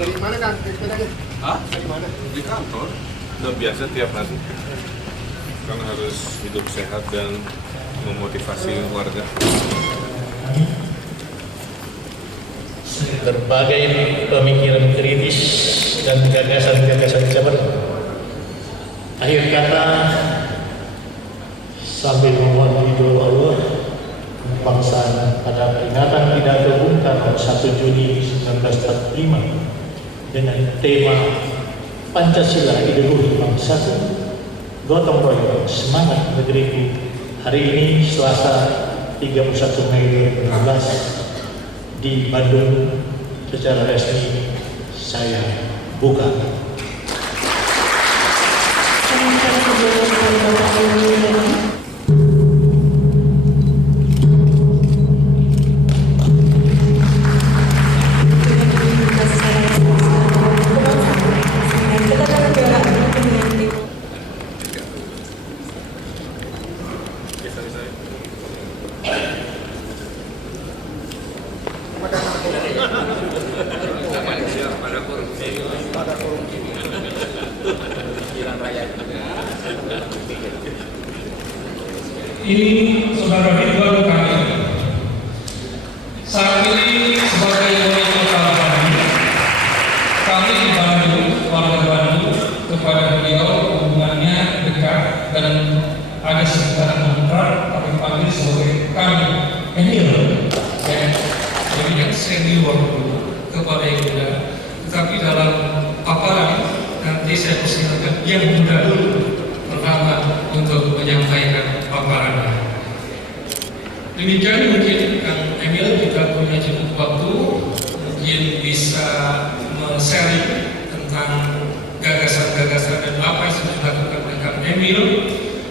Dari mana Kang? Hah? Dari mana? Di kantor. Udah biasa tiap hari. Kan harus hidup sehat dan memotivasi warga. Berbagai pemikiran kritis dan gagasan-gagasan cabar. Akhir kata, sambil memohon ridho Allah, kebangsaan pada peringatan pidato Bung Karno 1 Juni 1945 dengan tema Pancasila ideologi bangsaku, gotong royong semangat negeriku. Hari ini Selasa 31 Mei 2016 di Bandung secara resmi saya buka. Ini saudara Ridwan Kamil. Saat ini sebagai wali kota Bandung, kami dibantu warga Bandung kepada beliau hubungannya dekat dan ada sekitar akrab, kami panggil sebagai kami Emil, jadi yang senior kepada yang muda. Tetapi dalam paparan nanti saya persilakan yang muda dulu pertama untuk menyampaikan paparannya. Demikian mungkin Kang Emil, kita punya cukup waktu, mungkin bisa men-sharing tentang gagasan-gagasan dan apa yang sudah dilakukan oleh Kang Emil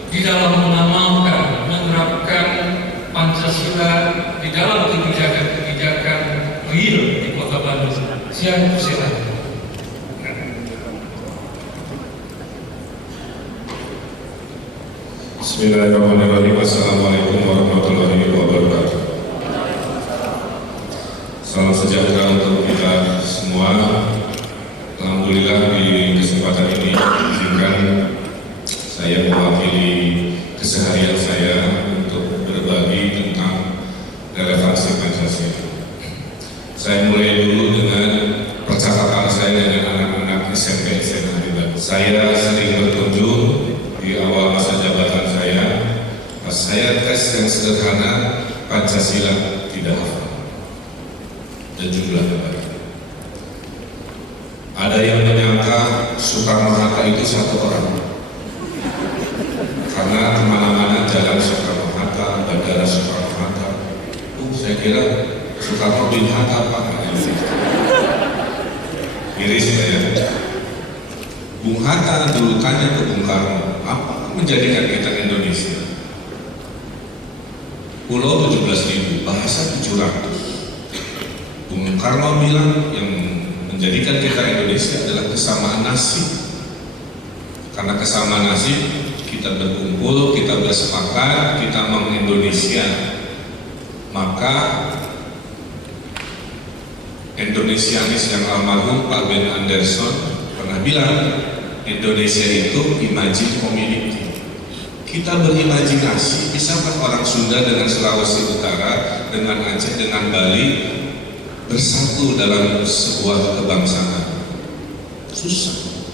di dalam mengamalkan, menerapkan Pancasila di dalam kebijakan-kebijakan real di Kota Bandung. Silakan. Bismillahirrahmanirrahim. Assalamualaikum warahmatullahi wabarakatuh. Salam sejahtera untuk kita semua. Alhamdulillah di kesempatan ini izinkan saya mewakili keseharian saya untuk berbagi tentang relevansi Pancasila. Saya mulai dulu dengan percakapan saya dengan anak-anak SMP SMA di Bandung. Saya sering berkunjung di awal masa jabatan saya, pas saya tes yang sederhana, Pancasila tidak hafal dan jumlahnya banyak. Ada yang menyangka Soekarno-Hatta itu satu orang, karena kemana-mana jalan Soekarno-Hatta, bandara Soekarno-Hatta. Saya kira Soekarno bin Hatta apa? Miris saya. Bung Hatta dulu tanya ke Bung Karno, apa menjadikan kita Indonesia? Pulau 17.000, bahasa 700. Bung Karno bilang yang menjadikan kita Indonesia adalah kesamaan nasib. Karena kesamaan nasib, kita berkumpul, kita bersepakat, kita mengindonesia. Maka Indonesianis yang almarhum Pak Ben Anderson pernah bilang, Indonesia itu imagine community. Kita berimajinasi, bisakah orang Sunda dengan Sulawesi Utara, dengan Aceh, dengan Bali bersatu dalam sebuah kebangsaan? Susah.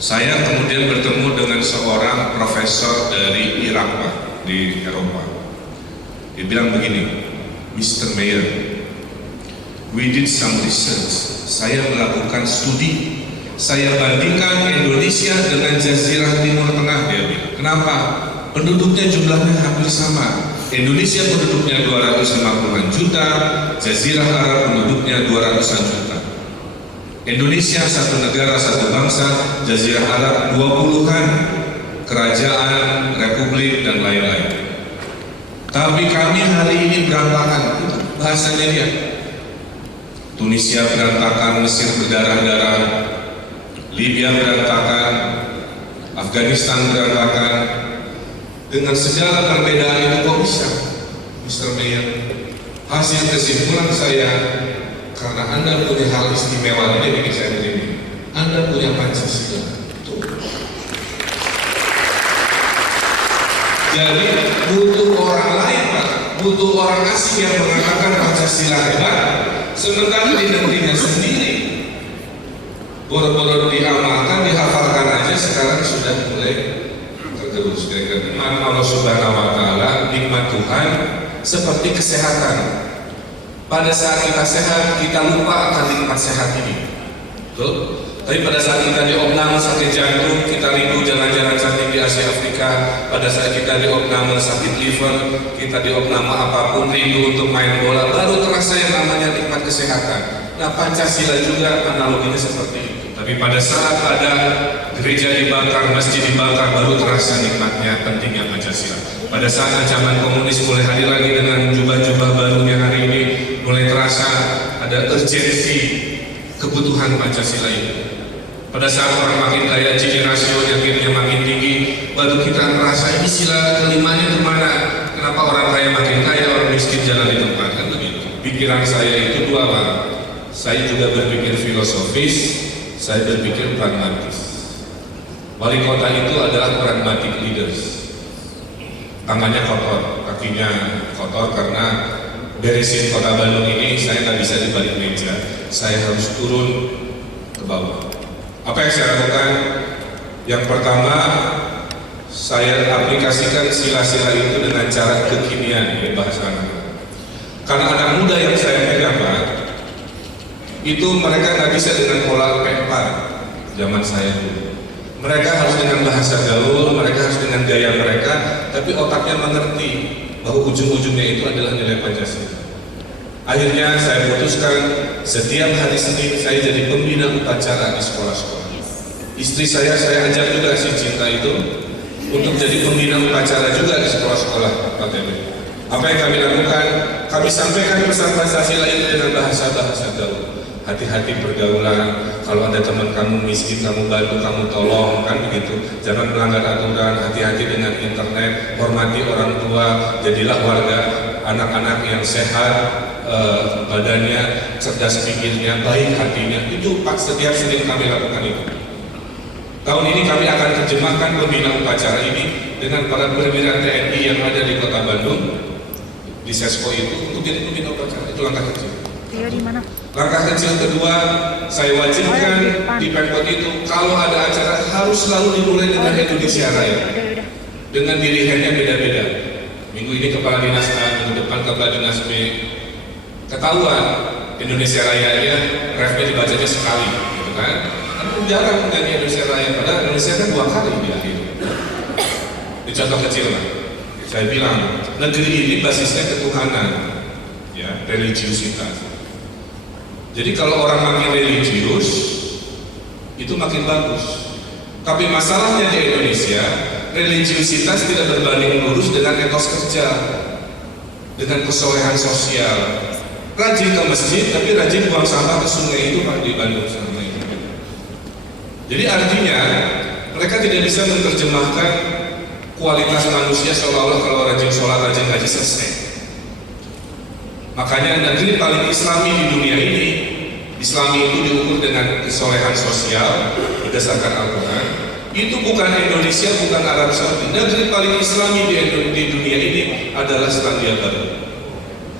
Saya kemudian bertemu dengan seorang profesor dari Irak, Pak, di Eropa. Dia bilang begini, Mr. Mayor, we did some research. Saya melakukan studi. Saya bandingkan Indonesia dengan Jazirah Timur Tengah, dia bilang. Kenapa? Penduduknya jumlahnya hampir sama. Indonesia penduduknya 250-an juta, Jazirah Arab penduduknya 200-an juta. Indonesia satu negara, satu bangsa, Jazirah Arab 20-an, kerajaan, republik, dan lain-lain. Tapi kami hari ini berantakan, bahasanya dia. Tunisia berantakan, Mesir berdarah-darah, Libya berantakan, Afghanistan berantakan. Dengan segala perbedaan itu kok bisa, Mr. Mayor? Hasil kesimpulan saya, Karena Anda punya hal istimewa ini bikin saya begini. Anda punya Pancasila. Tuh. Jadi butuh orang lain, Pak. Butuh orang asing yang mengatakan Pancasila hebat. Sementara di negerinya sendiri boro-boro diamalkan, dihafalkan aja sekarang sudah mulai tergerus. Nikmat Allah Subhanahu wa Ta'ala, nikmat Tuhan seperti kesehatan. Pada saat kita sehat, kita lupa akan nikmat sehat ini. Betul? Tapi pada saat kita diopname sakit jantung, kita rindu jalan-jalan cantik di Asia Afrika. Pada saat kita diopname sakit liver, kita diopname apapun, rindu untuk main bola, baru terasa yang namanya nikmat kesehatan. Nah, Pancasila juga analoginya seperti itu. Tapi pada saat ada gereja dibakar, masjid dibakar, baru terasa nikmatnya, pentingnya Pancasila. Pada saat ancaman komunis mulai hadir lagi dengan jubah-jubah baru yang hari ini, mulai terasa ada urgensi kebutuhan Pancasila itu. Pada saat orang makin kaya, Gini rasio akhirnya makin tinggi, baru kita merasa ini sila kelimanya kemana? Kenapa orang kaya makin kaya, orang miskin jalan di tempat? Kan begitu. Pikiran saya itu dua, Pak. Saya juga berpikir filosofis, saya berpikir pragmatis. Wali kota itu adalah pragmatic leaders. Tangannya kotor, kakinya kotor karena beresin kota Bandung ini saya nggak bisa di balik meja. Saya harus turun ke bawah. Apa yang saya lakukan? Yang pertama, saya aplikasikan sila-sila itu dengan cara kekinian, ya bahasa anak. Karena anak muda yang saya pegang, Pak, itu mereka nggak bisa dengan pola P4 zaman saya dulu. Mereka harus dengan bahasa gaul, mereka harus dengan gaya mereka, tapi otaknya mengerti bahwa ujung-ujungnya itu adalah nilai Pancasila. Akhirnya saya putuskan setiap hari Senin saya jadi pembina upacara di sekolah-sekolah. Istri saya ajak juga si Cinta itu untuk jadi pembina upacara juga di sekolah-sekolah Pak TB. Apa yang kami lakukan? Kami sampaikan pesan Pancasila itu dengan bahasa-bahasa gaul. Hati-hati pergaulan, kalau ada teman kamu miskin, kamu bantu, kamu tolong, kan begitu. Jangan melanggar aturan, hati-hati dengan internet, hormati orang tua, jadilah warga, anak-anak yang sehat, badannya, cerdas pikirnya, baik hatinya. Itu Pak, setiap Senin kami lakukan itu. Tahun ini kami akan terjemahkan pembina upacara ini dengan para perwira TNI yang ada di Kota Bandung, di Sesko itu, untuk jadi pembina upacara. Itu langkah kecil. Langkah kecil kedua, saya wajibkan di Pemkot itu kalau ada acara harus selalu dimulai dengan Indonesia Raya. Dengan dirigennya beda-beda. Minggu ini kepala dinas A, minggu depan kepala dinas B. Ketahuan Indonesia Raya-nya refnya dibacanya sekali, gitu kan? Karena jarang menjadi Indonesia Raya, padahal Indonesia kan 2 kali di akhir. Ini contoh kecil lah. Saya bilang negeri ini basisnya ketuhanan, ya, religiusitas. Jadi kalau orang makin religius, itu makin bagus. Tapi masalahnya di Indonesia, religiusitas tidak berbanding lurus dengan etos kerja, dengan kesolehan sosial. Rajin ke masjid, tapi rajin buang sampah ke sungai itu Pak di Bandung sama itu. Jadi artinya, mereka tidak bisa menerjemahkan kualitas manusia seolah-olah kalau rajin sholat, rajin haji selesai. Makanya negeri paling Islami di dunia ini, Islami itu diukur dengan kesolehan sosial berdasarkan Al-Quran. Itu bukan Indonesia, bukan Arab Saudi. Negeri paling Islami di dunia ini adalah Selandia Baru.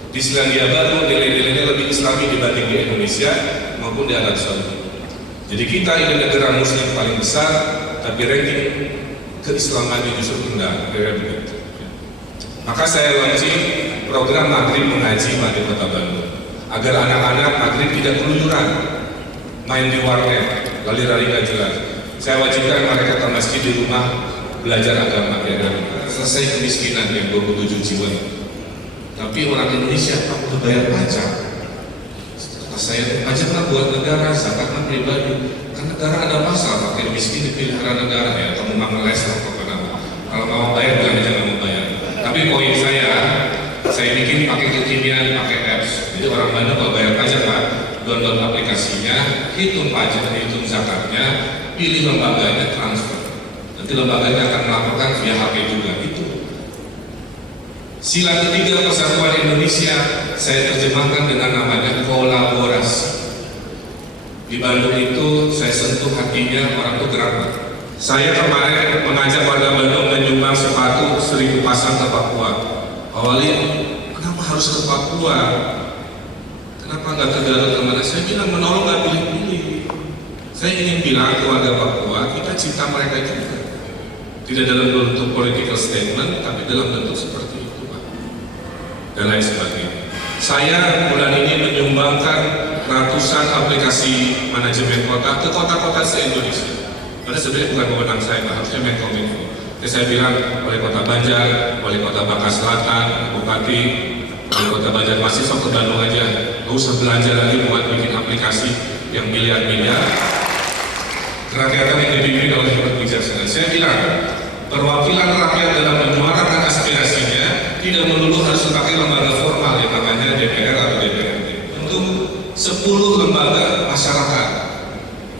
Di Selandia Baru nilai-nilainya lebih Islami dibanding di Indonesia maupun di Arab Saudi. Jadi kita ini negara Muslim paling besar, tapi ranking keislamannya justru rendah. Begitu. Maka saya launching program Maghrib mengaji di Kota Bandung, agar anak-anak Maghrib tidak keluyuran main di warnet, lari-lari nggak jelas. Saya wajibkan mereka ke masjid di rumah belajar agama, ya kan? Selesai kemiskinan yang 27 jiwa. Tapi orang Indonesia udah bayar pajak. Kata saya, pajaklah buat negara, zakatlah pribadi. Kan negara ada pasal, pakai miskin dipelihara negara, ya kamu nggak ngeles lah pokoknya. Kalau mau bayar, bukan aja nggak mau bayar. Tapi poin saya bikin pakai kekinian, pakai apps. Jadi orang Bandung kalau bayar pajak Pak, download aplikasinya, hitung pajak, hitung zakatnya, pilih lembaganya, transfer. Nanti lembaganya akan melaporkan via HP juga. Itu. Sila ketiga Persatuan Indonesia saya terjemahkan dengan namanya kolaborasi. Di Bandung itu saya sentuh hatinya orang itu gerak. Saya kemarin mengajak warga Bandung menyumbang sepatu 1000 pasang ke Papua. Awalnya, kenapa harus ke Papua? Kenapa nggak ke Garut kemana? Saya bilang menolong nggak pilih-pilih. Saya ingin bilang ke warga Papua, kita cinta mereka juga. Tidak dalam bentuk political statement, tapi dalam bentuk seperti itu, Pak. Dan lain sebagainya. Saya bulan ini menyumbangkan ratusan aplikasi manajemen kota ke kota-kota se-Indonesia. Padahal sebenarnya bukan wewenang saya, harusnya Menkominfo. Jadi saya bilang, wali kota Banjar, wali kota Bangka Selatan, bupati, wali kota Banjar mahasiswa ke Bandung aja. Gak usah belanja lagi buat bikin aplikasi yang miliar-miliar. Kerakyatan yang dipimpin oleh kebijaksanaan. Saya bilang, perwakilan rakyat dalam menyuarakan aspirasinya tidak melulu harus pakai lembaga formal yang namanya DPR atau DPRD. Untuk 10 lembaga masyarakat,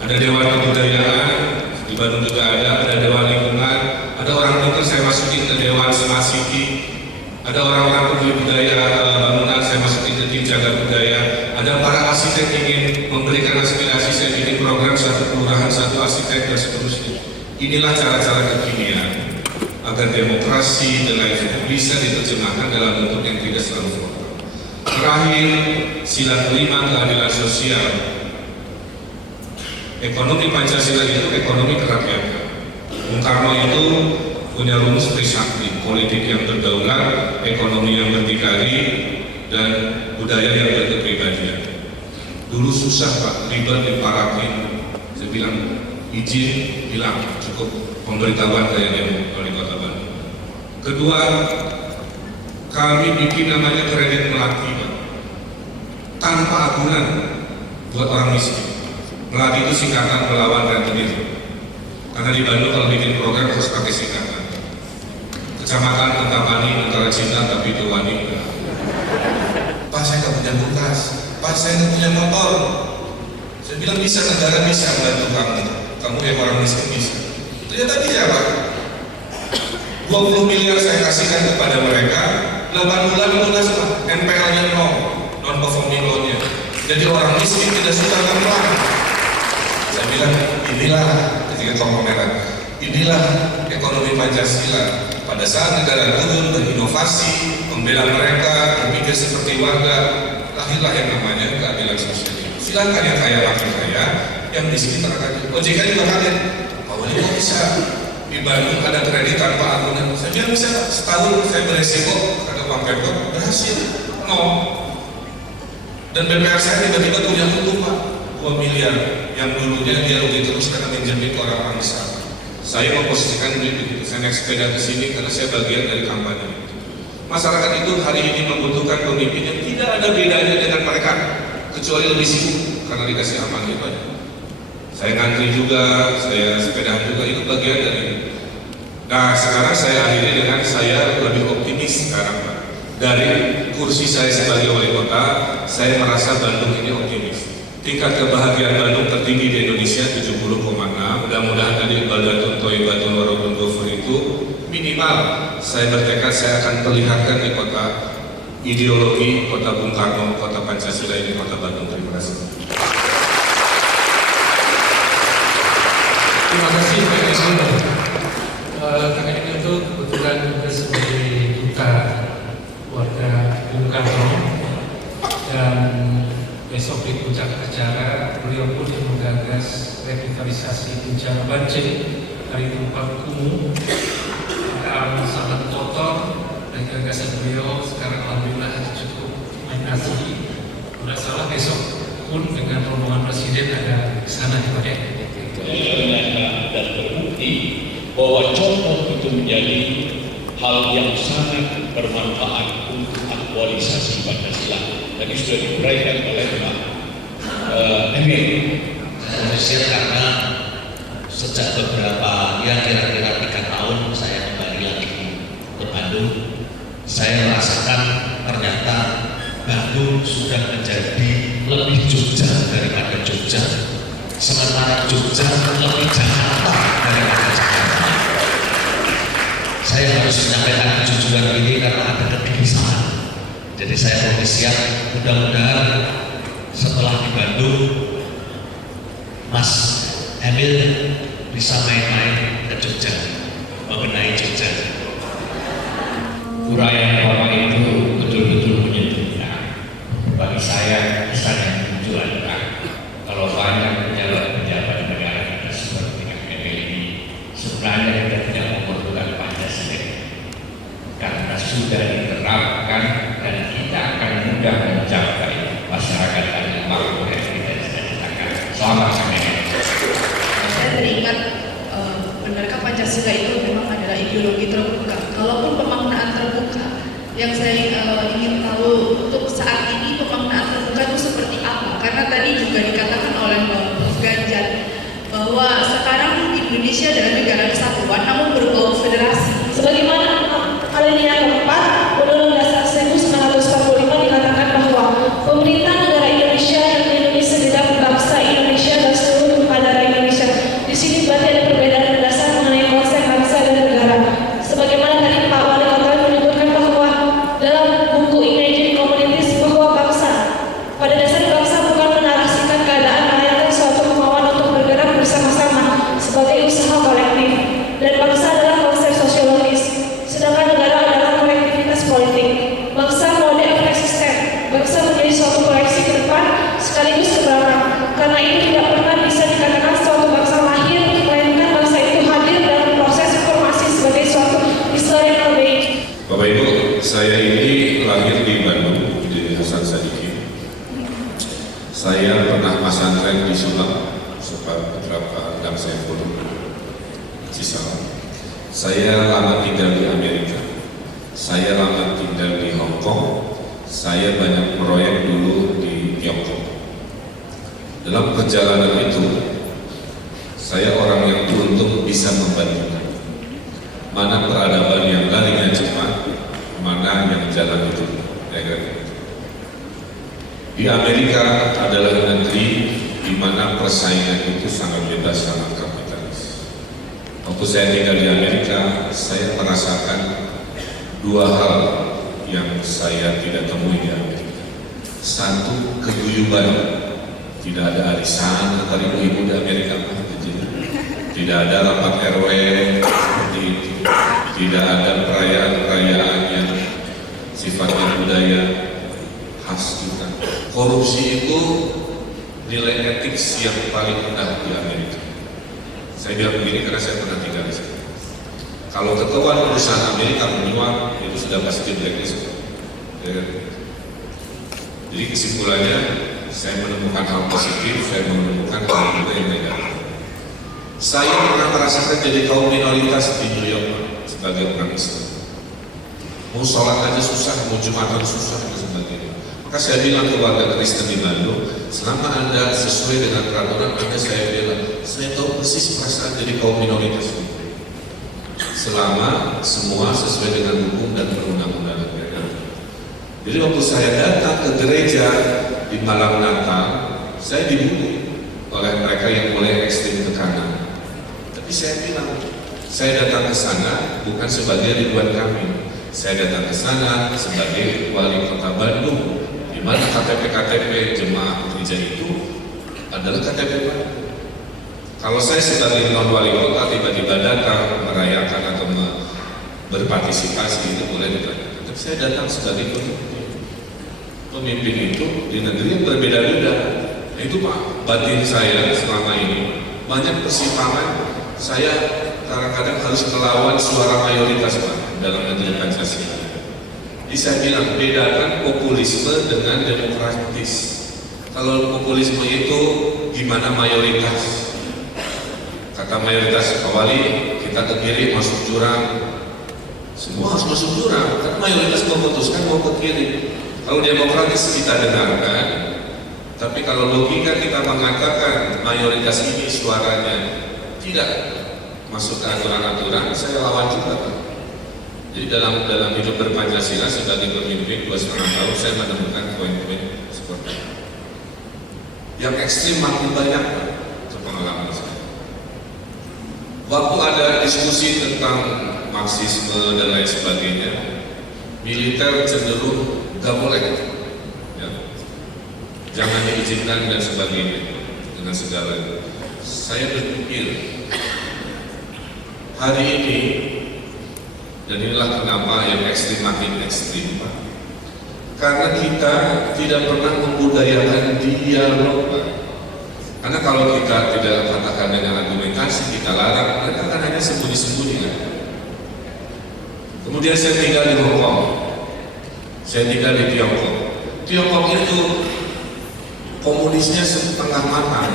ada Dewan Kebudayaan, di Bandung juga ada Dewan Lingkungan, ada orang pintar saya masukin ke Dewan Smart City, ada orang-orang peduli budaya bangunan saya masukin ke tim jaga budaya, ada para arsitek ingin memberikan aspirasi saya bikin program satu kelurahan satu arsitek dan seterusnya. Inilah cara-cara kekinian agar demokrasi dan lain sebagainya bisa diterjemahkan dalam bentuk yang tidak selalu formal. Terakhir, sila kelima keadilan sosial. Ekonomi Pancasila itu ekonomi kerakyatan. Bung Karno itu punya rumus Trisakti, politik yang berdaulat, ekonomi yang berdikari, dan budaya yang berkepribadian. Dulu susah Pak, ribet diparakin. Saya bilang, izin, bilang cukup pemberitahuan kayak demo wali kota Bandung. Kedua, kami bikin namanya kredit melati Pak, tanpa agunan buat orang miskin. Melati itu singkatan melawan rentenir. Karena di Bandung kalau bikin program harus pakai singkatan. Kecamatan Antapani, Utara Cinta, tapi itu wanita. Pak saya nggak punya kulkas, Pak saya nggak punya motor. Saya bilang bisa, negara bisa membantu kamu. Kamu yang orang miskin bisa. Ternyata bisa Pak. 20 miliar saya kasihkan kepada mereka, 8 bulan lunas Pak. NPL-nya 0, non-performing loan-nya. Jadi orang miskin tidak suka gampang. Saya bilang inilah ketika konglomerat, inilah ekonomi Pancasila. Pada saat negara turun berinovasi, membela mereka, berpikir seperti warga, lahirlah yang namanya keadilan sosial. Silakan yang kaya makin kaya, yang miskin terkadang. OJK juga kaget, Pak Wali kok bisa di Bandung ada kredit tanpa agunan? Saya bilang bisa, setahun saya beresiko, kata Bang Pemkot, berhasil, no. Dan BPR saya tiba-tiba punya untung Pak, 2 miliar, yang dulunya dia rugi terus karena minjemin ke orang-orang besar. Saya memposisikan diri begitu, saya naik sepeda ke sini karena saya bagian dari kampanye. Masyarakat itu hari ini membutuhkan pemimpin yang tidak ada bedanya dengan mereka, kecuali lebih sibuk karena dikasih aman itu aja. Saya ngantri juga, saya sepeda juga, itu bagian dari ini. Nah sekarang saya akhiri dengan saya lebih optimis sekarang Pak. Dari kursi saya sebagai wali kota, saya merasa Bandung ini optimis. Tingkat kebahagiaan Bandung tertinggi di Indonesia 70,6. Mudah-mudahan tadi Baldatun Toibatun Warobun Gofur itu minimal. Saya bertekad saya akan perlihatkan di kota ideologi, kota Bung Karno, kota Pancasila ini, kota Bandung. Terima kasih. Terima kasih Pak Yusuf. Karena itu kebetulan juga sebagai duta warga Bung Karno, dan besok di puncak acara beliau pun yang menggagas revitalisasi bencana banjir hari tempat kumuh yang sangat kotor, dan gagasan beliau sekarang alhamdulillah cukup dominasi. Tidak salah besok pun dengan rombongan presiden ada ke sana di Padang. Dan terbukti bahwa contoh itu menjadi hal yang sangat bermanfaat untuk aktualisasi Pancasila. Tadi sudah diuraikan oleh Pak Emil. Kondisi karena sejak beberapa kira-kira 3 tahun saya kembali lagi ke Bandung, saya merasakan ternyata Bandung sudah menjadi lebih Jogja daripada Jogja, sementara Jogja lebih Jakarta daripada Jakarta. saya harus menyampaikan kejujuran ini karena ada kegelisahan. Jadi saya mau siap, mudah-mudahan setelah di Bandung Mas Emil bisa main-main ke Jogja, mengenai Jogja. Uraian Bapak itu betul-betul menyentuhkan. Bagi saya kesan yang tujuan kalau banyak pejabat negara kita seperti KPP ini, sebenarnya kita tidak memerlukan Pancasila karena sudah diterapkan dan kita akan mudah mencapai masyarakat yang makmur yang kita cita-citakan. Selamat KPP. Saya teringat benarkah Pancasila itu memang adalah ideologi terbuka. Kalaupun pemaknaan terbuka, yang saya ingin tahu untuk saat ini pemaknaan terbuka itu seperti apa? Karena tadi juga dikatakan oleh Prof. Ganjar bahwa sekarang Indonesia adalah negara kesatuan namun berbau federasi. Sebagaimana alinea keempat Undang-Undang Dasar 1945 dikatakan bahwa pemerintah negara Indonesia yang melindungi segenap bangsa Indonesia dan seluruh negara Indonesia. Di sini berarti ada perbedaan mendasar mengenai konsep bangsa dan negara. Sebagaimana tadi Pak Wali Kota menyebutkan bahwa dalam buku Imagine Communities bahwa bangsa pada dasar bangsa bukan menarasikan keadaan melainkan suatu kemauan untuk bergerak bersama-sama sebagai usaha kolektif. Dan bangsa adalah konsep sosiologis, sedangkan negara adalah kolektivitas politik. Bangsa mode of existence, bangsa menjadi suatu koleksi ke depan sekaligus ke belakang. Karena itu tidak pernah bisa dikatakan suatu bangsa lahir, melainkan bangsa itu hadir dalam proses formasi sebagai suatu historical being. Bapak Ibu, saya ini lahir di Bandung, di Hasan Sadikin. Saya pernah pesantren di Subang, sempat beberapa dan saya pun Cisalang. Saya lama tinggal di Amerika. Saya lama tinggal di Hong Kong. Saya banyak proyek dulu di Tiongkok. Dalam perjalanan itu, saya orang yang beruntung bisa membandingkan mana peradaban yang larinya cepat, mana yang jalan itu negatif. Di Amerika adalah negeri di mana persaingan itu sangat bebas, sangat kapitalis. Waktu saya tinggal di Amerika, saya merasakan dua hal yang saya tidak temui di Amerika. Satu, keguyuban. Tidak ada arisan antar ibu-ibu di Amerika, tidak ada rapat RW seperti itu, tidak ada perayaan-perayaan yang sifatnya budaya khas kita. Korupsi itu nilai etik yang paling rendah di Amerika. Saya bilang begini karena saya pernah tinggal di sana. Kalau ketua perusahaan Amerika menyuap, itu sudah pasti blacklist. Jadi kesimpulannya, saya menemukan hal positif, saya menemukan hal juga yang negatif. Saya pernah merasakan jadi kaum minoritas di New York sebagai orang Islam. Mau sholat aja susah, mau Jumatan susah dan sebagainya. Maka saya bilang ke warga Kristen di Bandung, selama Anda sesuai dengan peraturan Anda, saya bilang, saya tahu persis perasaan jadi kaum minoritas. Selama semua sesuai dengan hukum dan perundang-undangan. Jadi waktu saya datang ke gereja di malam Natal, saya dibunuh oleh mereka yang mulai ekstrim ke kanan. Tapi saya bilang, saya datang ke sana bukan sebagai Ridwan Kamil. Saya datang ke sana sebagai wali kota Bandung, di mana KTP jemaah gereja itu adalah KTP Bandung. Kalau saya sebagai non wali kota tiba-tiba datang merayakan atau berpartisipasi, itu boleh ditanya. Tapi saya datang sebagai pemimpin itu di negeri yang berbeda-beda. Itu Pak, batin saya selama ini banyak persimpangan. Saya kadang-kadang harus melawan suara mayoritas Pak dalam negeri Pancasila. Jadi saya bilang bedakan populisme dengan demokratis. Kalau populisme itu gimana mayoritas? Kata mayoritas Pak Wali, kita ke kiri masuk jurang. Semua harus masuk jurang, karena mayoritas memutuskan mau ke kiri. Kalau demokratis kita dengarkan, tapi kalau logika kita mengatakan mayoritas ini suaranya tidak masuk ke aturan-aturan, saya lawan juga Pak. Jadi dalam hidup berpancasila sebagai pemimpin 2,5 tahun saya menemukan poin-poin seperti itu. Yang ekstrim makin banyak Pak, pengalaman saya. Waktu ada diskusi tentang Marxisme dan lain sebagainya, militer cenderung nggak boleh, ya. Jangan diizinkan dan sebagainya dengan segala. Saya berpikir hari ini, dan inilah kenapa yang ekstrim makin ekstrim, Pak. Karena kita tidak pernah membudayakan dialog, Pak. Karena kalau kita tidak katakan dengan argumentasi, kita larang, mereka kan hanya sembunyi-sembunyi, kan? Kemudian saya tinggal di Hong Kong, saya tinggal di Tiongkok. Tiongkok itu komunisnya setengah matang,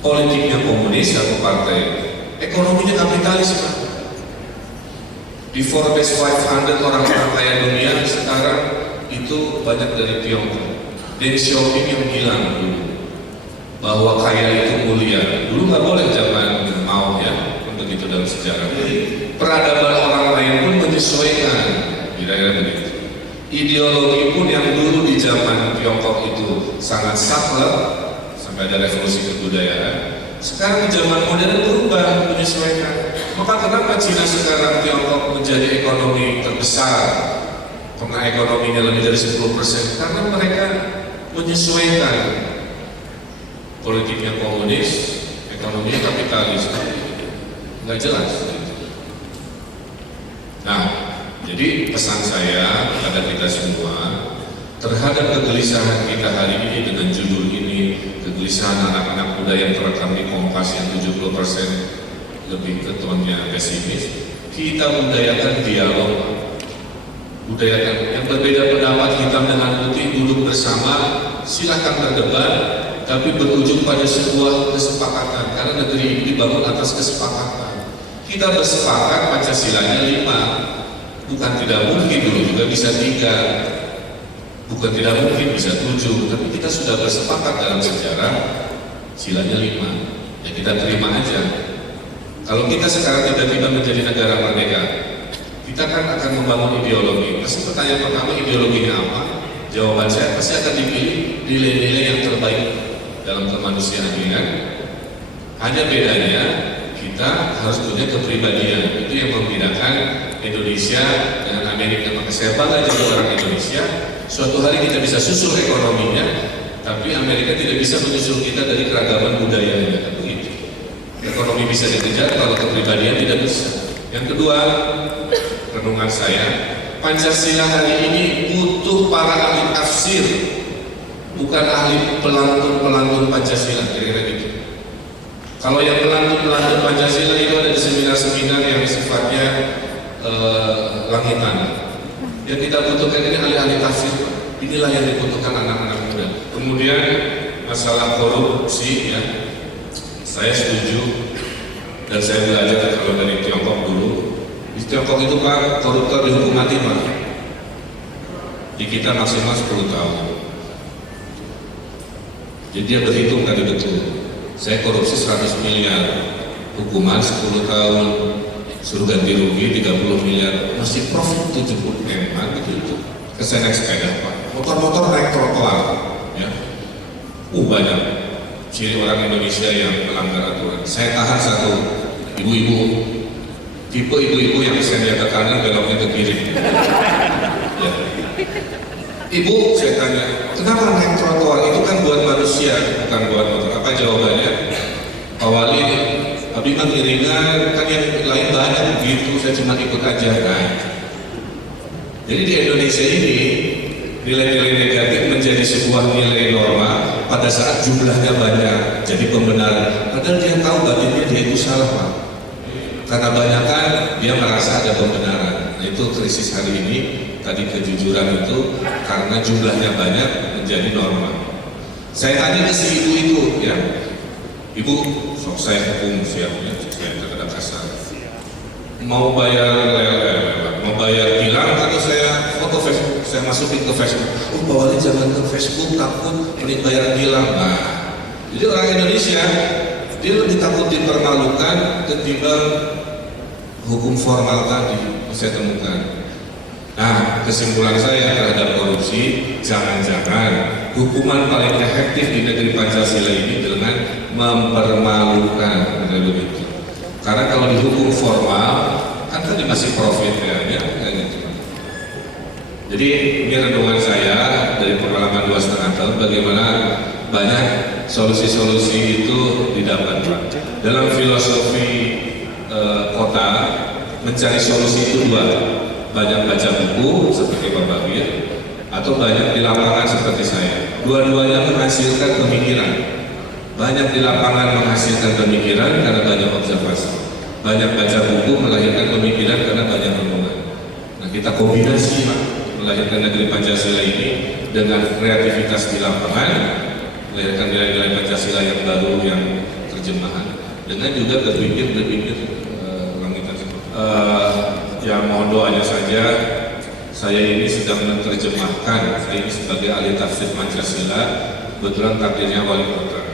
politiknya komunis atau partai, ekonominya kapitalis, Pak. Di Forbes 500 orang-orang kaya dunia sekarang itu banyak dari Tiongkok. Deng Xiaoping yang bilang dulu bahwa kaya itu mulia. Dulu nggak boleh zaman Mao, ya, begitu dalam sejarah. Peradaban orang lain pun menyesuaikan, kira-kira begitu. Ideologi pun yang dulu di zaman Tiongkok itu sangat saklek sampai ada revolusi kebudayaan. Sekarang di zaman modern berubah, menyesuaikan. Maka kenapa Cina sekarang Tiongkok menjadi ekonomi terbesar? Karena ekonominya lebih dari 10%. Karena mereka menyesuaikan, politiknya komunis, ekonominya kapitalis. Nggak jelas. Nah, jadi pesan saya kepada kita semua terhadap kegelisahan kita hari ini dengan judul ini, kegelisahan anak-anak muda yang terekam di Kompas yang 70% lebih ke tonnya pesimis, kita budayakan dialog, budayakan yang berbeda pendapat, hitam dengan putih, duduk bersama, silakan berdebat, tapi berujung pada sebuah kesepakatan, karena negeri ini dibangun atas kesepakatan. Kita bersepakat Pancasilanya 5, bukan tidak mungkin, dulu juga bisa 3, bukan tidak mungkin bisa 7, tapi kita sudah bersepakat dalam sejarah silanya 5, ya kita terima aja. Kalau kita sekarang tiba-tiba menjadi negara merdeka, kita kan akan membangun ideologi. Pasti pertanyaan pertama, ideologinya apa? Jawaban saya pasti akan dipilih nilai-nilai yang terbaik dalam kemanusiaan ini, kan? Hanya bedanya kita harus punya kepribadian. Itu yang membedakan Indonesia dengan Amerika. Maka saya bangga jadi orang Indonesia. Suatu hari kita bisa susul ekonominya, tapi Amerika tidak bisa menyusul kita dari keragaman budayanya. Ekonomi bisa dikejar, kalau kepribadian tidak bisa. Yang kedua, renungan saya, Pancasila hari ini butuh para ahli tafsir, bukan ahli pelantun-pelantun Pancasila, kira-kira gitu. Kalau yang pelantun-pelantun Pancasila itu ada di seminar-seminar yang sifatnya langitan. Yang kita butuhkan ini ahli-ahli tafsir. Inilah yang dibutuhkan anak-anak muda. Kemudian masalah korupsi, ya. Saya setuju, dan saya belajar kalau dari Tiongkok dulu. Di Tiongkok itu, Pak, koruptor dihukum mati, Pak. Di kita maksimal 10 tahun. Jadi dia berhitung tadi betul. Saya korupsi 100 miliar, hukuman 10 tahun, suruh ganti rugi 30 miliar, masih profit 70 M, gitu. Saya naik sepeda, Pak. Motor-motor naik trotoar, ya. Banyak ciri orang Indonesia yang melanggar aturan. Saya tahan satu ibu-ibu, tipe ibu-ibu yang saya lihat ke kanan beloknya ke kiri. Ya. Ibu, saya tanya, kenapa naik trotoar? Itu kan buat manusia, bukan buat motor. Apa jawabannya? Pak Wali, Abi mah ngiringan, kan yang lain banyak begitu, saya cuma ikut aja, kan. Jadi di Indonesia ini nilai-nilai negatif menjadi sebuah nilai norma pada saat jumlahnya banyak, jadi pembenaran. Padahal dia tahu batinnya dia itu salah, Pak. Karena banyak kan dia merasa ada pembenaran. Nah, itu krisis hari ini, tadi kejujuran itu karena jumlahnya banyak menjadi norma. Saya tanya ke si ibu itu, ya, Ibu, sok saya hukum siapnya, saya kata kasar. Mau bayar lele, mau bayar bilang, atau saya foto Facebook, saya masukin ke Facebook. Pak Wali jangan ke Facebook, takut mending bayar bilang. Nah, jadi orang Indonesia dia lebih takut dipermalukan ketimbang hukum formal tadi saya temukan. Nah, kesimpulan saya terhadap korupsi, jangan-jangan hukuman paling efektif di negeri Pancasila ini dengan mempermalukan, begitu. Karena kalau dihukum formal, kan tadi masih profit ya gitu. Jadi ini renungan saya dari pengalaman 2,5 tahun bagaimana banyak solusi-solusi itu didapat Pak. Dalam filosofi kota mencari solusi itu dua, banyak baca buku seperti Bapak Bir atau banyak di lapangan seperti saya. Dua-duanya menghasilkan pemikiran. Banyak di lapangan menghasilkan pemikiran karena banyak observasi. Banyak baca buku melahirkan pemikiran karena banyak renungan. Nah kita kombinasi Pak, melahirkan negeri Pancasila ini dengan kreativitas di lapangan, melahirkan nilai-nilai Pancasila yang baru yang terjemahan, dengan juga berpikir ya mohon doanya saja. Saya ini sedang menerjemahkan, saya ini sebagai ahli tafsir Pancasila, kebetulan takdirnya wali kota.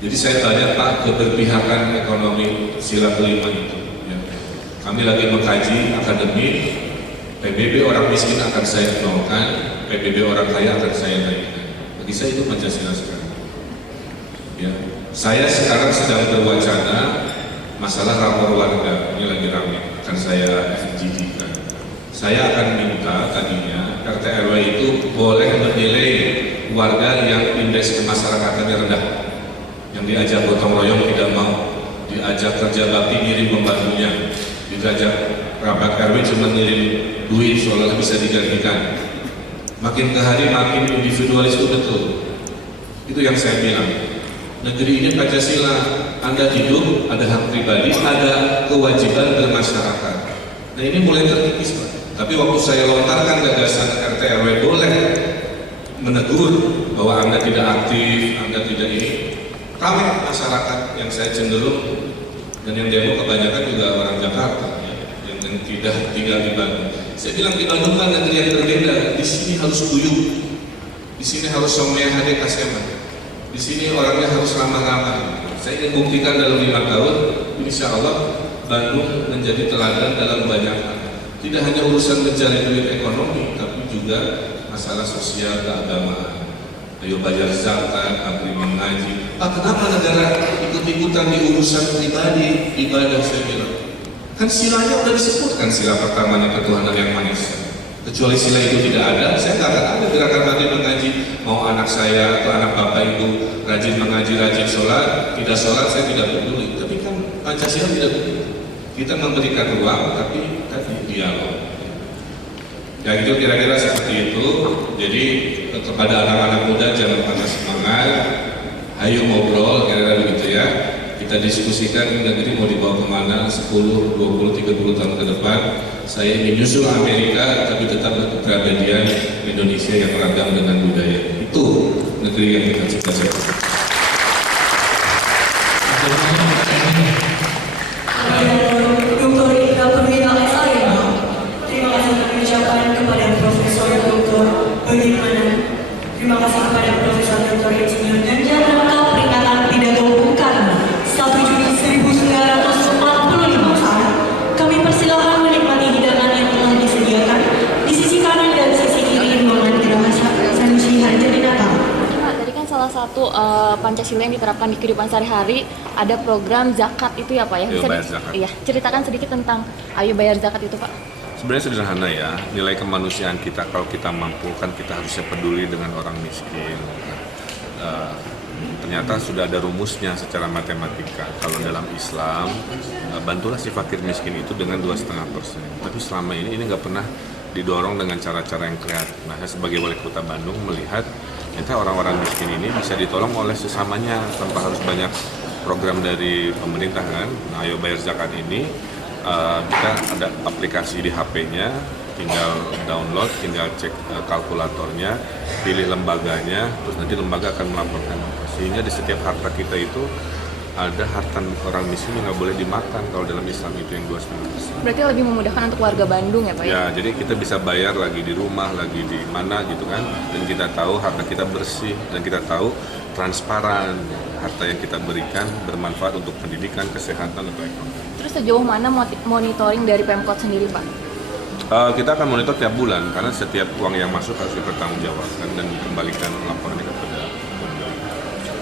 Jadi saya tanya Pak, keberpihakan ekonomi sila kelima itu. Ya. Kami lagi mengkaji akademik, PBB orang miskin akan saya nolkan, PBB orang kaya akan saya naikkan. Bagi saya itu Pancasila sekali. Ya. Saya sekarang sedang berwacana masalah rapor warga, ini lagi ramai, akan saya FGD-kan. Saya akan minta tadinya RT RW itu boleh menilai warga yang indeks kemasyarakatannya rendah, yang diajak gotong royong tidak mau, diajak kerja bakti ngirim pembantunya, diajak rapat RW cuma ngirim duit seolah bisa digantikan. Makin ke hari makin individualis itu betul. Itu yang saya bilang. Negeri ini Pancasila, Anda hidup, ada hak pribadi, ada kewajiban bermasyarakat. Nah ini mulai terkikis Pak. Tapi waktu saya lontarkan gagasan RT RW boleh menegur bahwa Anda tidak aktif, Anda tidak ini, ramai masyarakat yang saya cenderung dan yang demo kebanyakan juga orang Jakarta ya, yang tidak tinggal di Bandung. Saya bilang di Bandung kan negeri yang berbeda, di sini harus guyup, di sini harus somea hade kasema. Di sini orangnya harus ramah-ramah. Saya ingin buktikan dalam 5 tahun, insya Allah Bandung menjadi teladan dalam banyak hal. Tidak hanya urusan mencari duit ekonomi, tapi juga masalah sosial keagamaan. Ayo bayar zakat, abdi mengaji. Kenapa negara ikut-ikutan di urusan pribadi, ibadah saya bilang? Kan silanya udah disebutkan, sila pertamanya ketuhanan yang Maha Esa. Kecuali sila itu tidak ada, saya nggak akan ada gerakan abdi mengaji. Mau anak saya atau anak bapak ibu rajin mengaji, rajin sholat, tidak sholat saya tidak peduli. Tapi kan Pancasila tidak begitu. Kita memberikan ruang, tapi tadi dialog. Ya itu kira-kira seperti itu. Jadi kepada anak-anak muda jangan patah semangat, ayo ngobrol, kira-kira begitu ya. Kita diskusikan negeri mau dibawa kemana 10, 20, 30 tahun ke depan. Saya ingin nyusul Amerika, tapi tetap berada di Indonesia yang ragam dengan budaya. Itu negeri yang kita cita-citakan. Terima kasih kepada Profesor Dr. Insinyur Ganjar Pranowo peringatan pidato Bung Karno 1 Juni 1945. Kami persilakan menikmati hidangan yang telah disediakan di sisi kanan dan sisi kiri ruangan Geraha Sanusi Harjadinata. Tadi kan salah satu Pancasila yang diterapkan di kehidupan sehari-hari ada program zakat itu ya Pak ya? Bisa ceritakan sedikit tentang Ayo Bayar Zakat itu Pak? Sebenarnya sederhana ya, nilai kemanusiaan kita kalau kita mampu kan kita harusnya peduli dengan orang miskin. Ternyata sudah ada rumusnya secara matematika. Kalau dalam Islam, bantulah si fakir miskin itu dengan 2,5%. Tapi selama ini nggak pernah didorong dengan cara-cara yang kreatif. Nah, saya sebagai wali kota Bandung melihat ternyata orang-orang miskin ini bisa ditolong oleh sesamanya tanpa harus banyak program dari pemerintah kan. Nah, Ayo Bayar Zakat ini kita ada aplikasi di HP-nya, tinggal download, tinggal cek kalkulatornya, pilih lembaganya, terus nanti lembaga akan melaporkan. Sehingga di setiap harta kita itu ada harta orang miskin yang nggak boleh dimakan kalau dalam Islam itu yang 2,5%. Berarti lebih memudahkan untuk warga Bandung ya Pak? Ya, jadi kita bisa bayar lagi di rumah, lagi di mana gitu kan, dan kita tahu harta kita bersih dan kita tahu transparan harta yang kita berikan bermanfaat untuk pendidikan, kesehatan, atau ekonomi. Terus sejauh mana monitoring dari Pemkot sendiri Pak? Kita akan monitor tiap bulan karena setiap uang yang masuk harus dipertanggungjawabkan dan dikembalikan laporannya kepada pemerintah.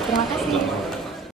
Terima kasih.